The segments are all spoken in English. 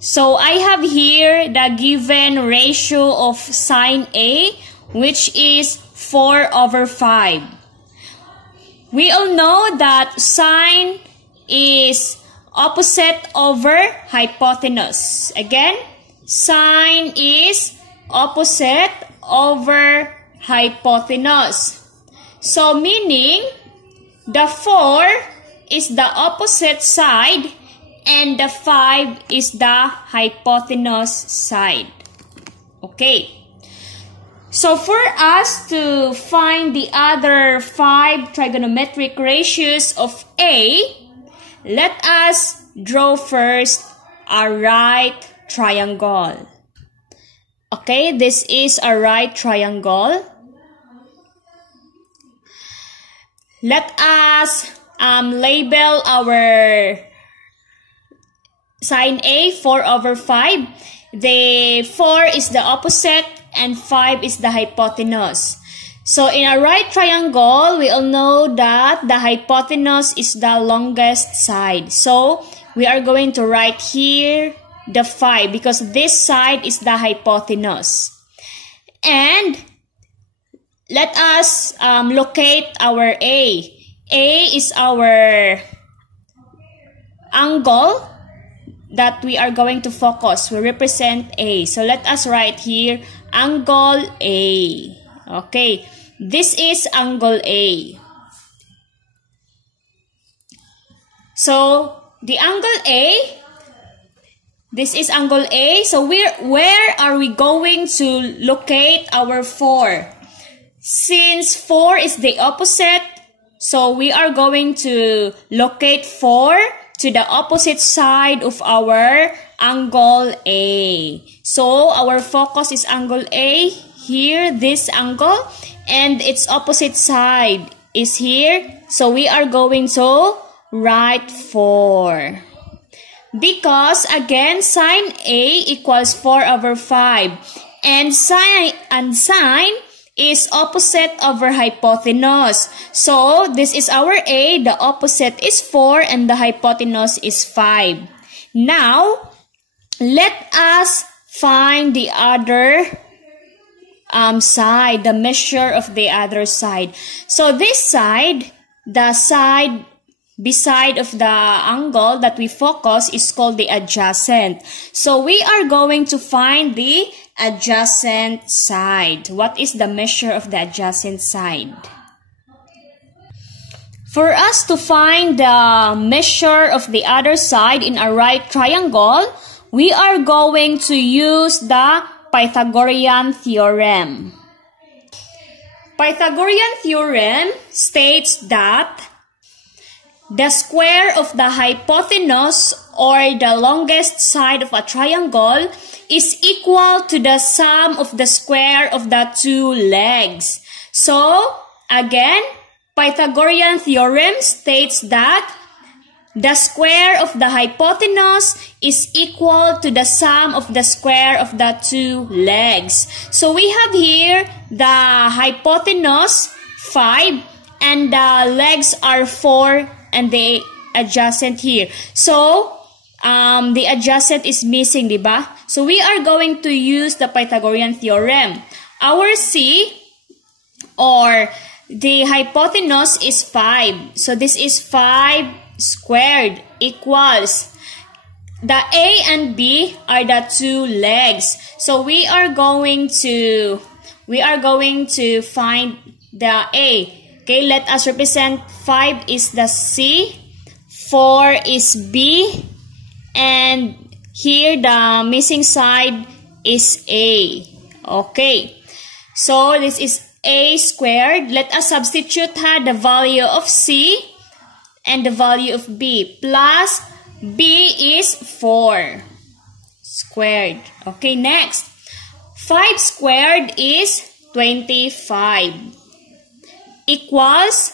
So I have here the given ratio of sine A, which is 4/5. We all know that sine is opposite over hypotenuse. Again, sine is opposite over hypotenuse. So meaning the 4 is the opposite side and the 5 is the hypotenuse side. Okay. So for us to find the other 5 trigonometric ratios of A, let us draw first a right triangle. Okay, this is a right triangle. Let us label our sine A 4/5. The 4 is the opposite and 5 is the hypotenuse. So in a right triangle, we all know that the hypotenuse is the longest side. So we are going to write here the 5 because this side is the hypotenuse. And let us locate our A. A is our angle that we are going to focus. We represent A. So let us write here angle A. Okay, this is angle A. So the angle A, this is angle A. So where are we going to locate our 4? Since 4 is the opposite, so we are going to locate 4 to the opposite side of our angle A. So our focus is angle A, here, this angle, and its opposite side is here. So we are going to write 4. Because again, sine A equals 4/5. And sine is opposite over hypotenuse. So this is our A, the opposite is 4 and the hypotenuse is 5. Now, let us find the other side, the measure of the other side. So this side, the side beside of the angle that we focus is called the adjacent. So we are going to find the adjacent side. What is the measure of the adjacent side? For us to find the measure of the other side in a right triangle, we are going to use the Pythagorean theorem. Pythagorean theorem states that the square of the hypotenuse or the longest side of a triangle is equal to the sum of the square of the two legs. So, again, Pythagorean theorem states that the square of the hypotenuse is equal to the sum of the square of the two legs. So we have here the hypotenuse 5 and the legs are 4 and the adjacent here. So the adjacent is missing, diba? So we are going to use the Pythagorean theorem. Our C or the hypotenuse is 5. So this is 5 squared equals the A and B are the two legs. So we are going to find the A. Okay, let us represent 5 is the C, 4 is B, and here the missing side is A. Okay, so this is A squared. Let us substitute the value of C and the value of B. Plus B is 4 squared. Okay, next. 5 squared is 25. Equals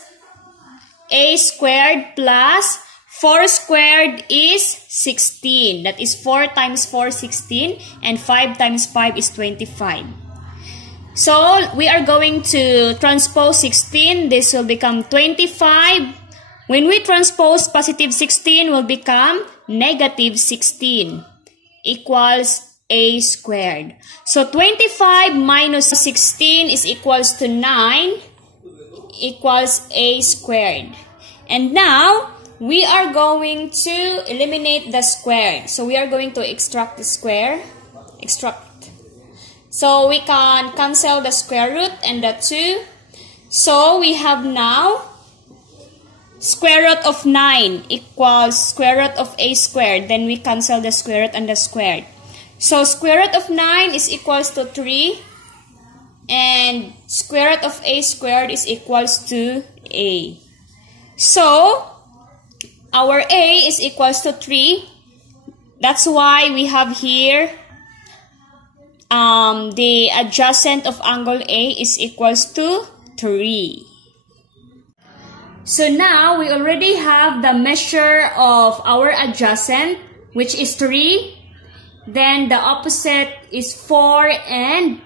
A squared plus 4 squared is 16. That is 4 times 4, 16. And 5 times 5 is 25. So, we are going to transpose 16. This will become 25. When we transpose positive 16, will become negative 16 equals a squared. So, 25 minus 16 is equals to 9 equals a squared. And now, we are going to eliminate the square. So, we are going to extract the square. So, we can cancel the square root and the 2. So, we have now square root of 9 equals square root of a squared. Then, we cancel the square root and the squared. So, square root of 9 is equals to 3. And square root of a squared is equals to a. So, our a is equals to 3. That's why we have here the adjacent of angle A is equals to 3. So now we already have the measure of our adjacent, which is 3. Then the opposite is 4 and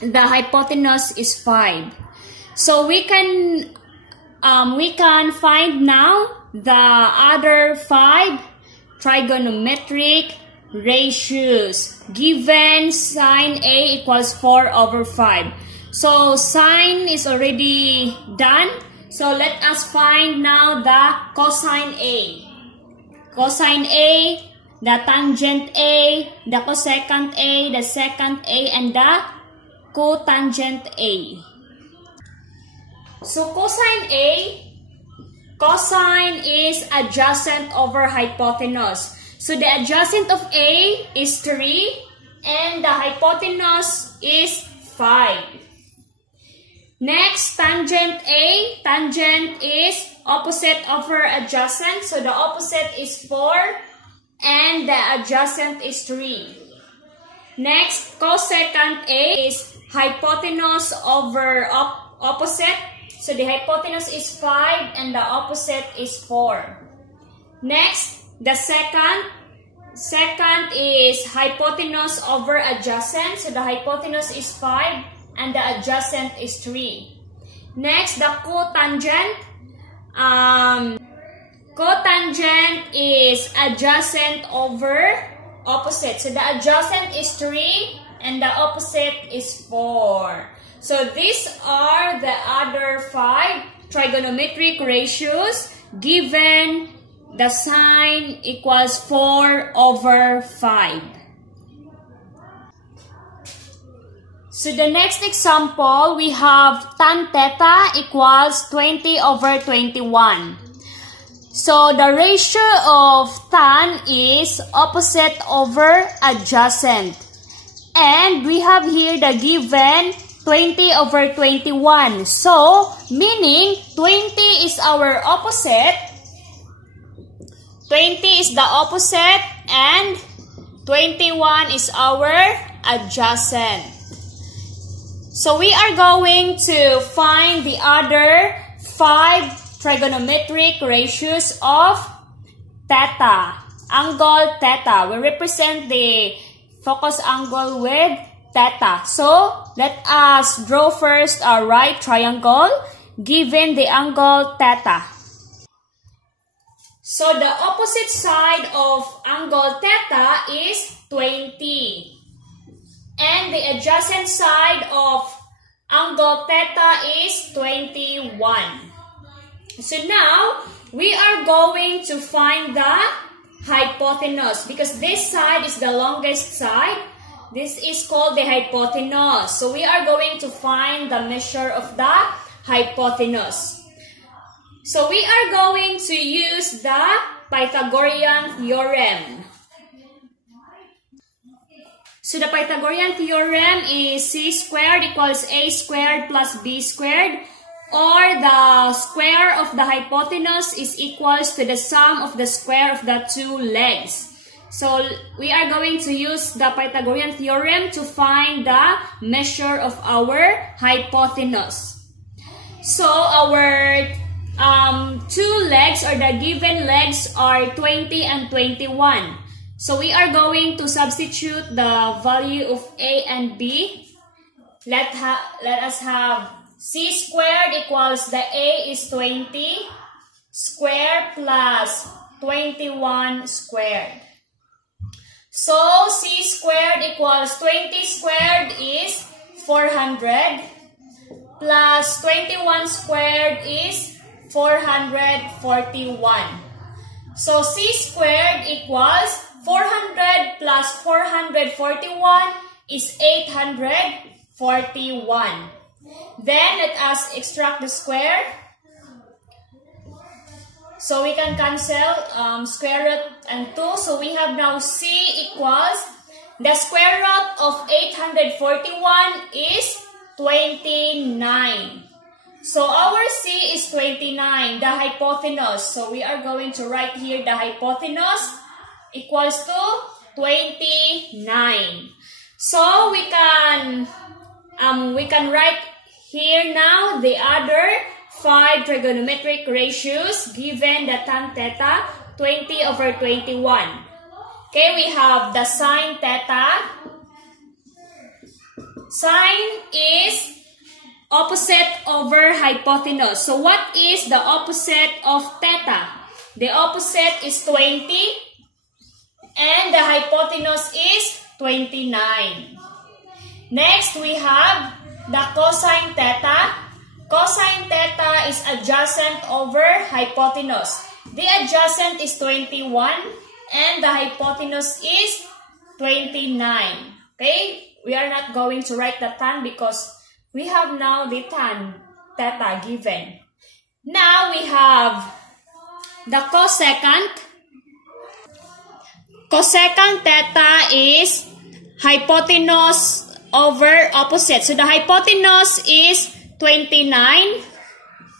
the hypotenuse is 5. So we can find now the other 5 trigonometric ratios given sine A equals 4 over 5. So sine is already done. So let us find now the cosine A. Cosine A, the tangent A, the cosecant A, the secant A, and the cotangent A. So cosine A, cosine is adjacent over hypotenuse. So the adjacent of A is 3 and the hypotenuse is 5. Next, tangent A. Tangent is opposite over adjacent. So the opposite is 4 and the adjacent is 3. Next, cosecant A is hypotenuse over opposite. So the hypotenuse is 5 and the opposite is 4. Next, the secant is hypotenuse over adjacent. So the hypotenuse is 5 and the adjacent is 3. Next, the cotangent. Cotangent is adjacent over opposite. So the adjacent is 3 and the opposite is 4. So these are the other 5 trigonometric ratios given the sine equals 4 over 5. So the next example, we have tan theta equals 20 over 21. So the ratio of tan is opposite over adjacent. And we have here the given 20 over 21. So, meaning 20 is our opposite. 20 is the opposite and 21 is our adjacent. So, we are going to find the other 5 trigonometric ratios of theta, angle theta. We represent the focus angle with theta. So, let us draw first a right triangle given the angle theta. So, the opposite side of angle theta is 20. And the adjacent side of angle theta is 21. So, now, we are going to find the hypotenuse because this side is the longest side. This is called the hypotenuse. So, we are going to find the measure of the hypotenuse. So, we are going to use the Pythagorean theorem. So, the Pythagorean theorem is c squared equals a squared plus b squared, or the square of the hypotenuse is equals to the sum of the square of the two legs. So, we are going to use the Pythagorean theorem to find the measure of our hypotenuse. So, our two legs or the given legs are 20 and 21. So we are going to substitute the value of A and B. Let us have C squared equals the A is 20 squared plus 21 squared. So C squared equals 20 squared is 400 plus 21 squared is 441. So C squared equals 400 plus 441 is 841. Then let us extract the square. So we can cancel square root and 2. So we have now C equals the square root of 841 is 29. So our C is 29, the hypotenuse. So we are going to write here the hypotenuse equals to 29. So we can write here now the other 5 trigonometric ratios given the tan theta 20 over 21. Okay, we have the sine theta. Sine is opposite over hypotenuse. So what is the opposite of theta? The opposite is 20 and the hypotenuse is 29. Next, we have the cosine theta. Cosine theta is adjacent over hypotenuse. The adjacent is 21 and the hypotenuse is 29. Okay? We are not going to write the tan because we have now the tan theta given. Now we have the cosecant. Cosecant theta is hypotenuse over opposite. So the hypotenuse is 29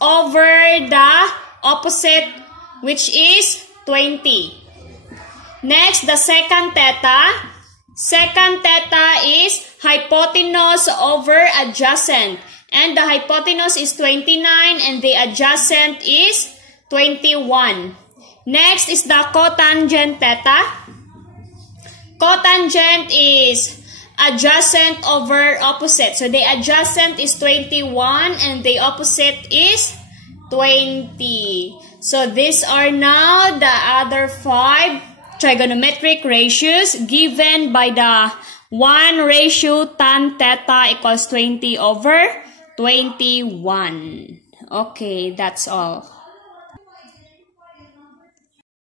over the opposite, which is 20. Next, the secant theta. Secant theta is hypotenuse over adjacent. And the hypotenuse is 29 and the adjacent is 21. Next is the cotangent theta. Cotangent is adjacent over opposite. So the adjacent is 21 and the opposite is 20. So these are now the other 5 trigonometric ratios given by the 1 ratio tan theta equals 20 over 21. Okay, that's all.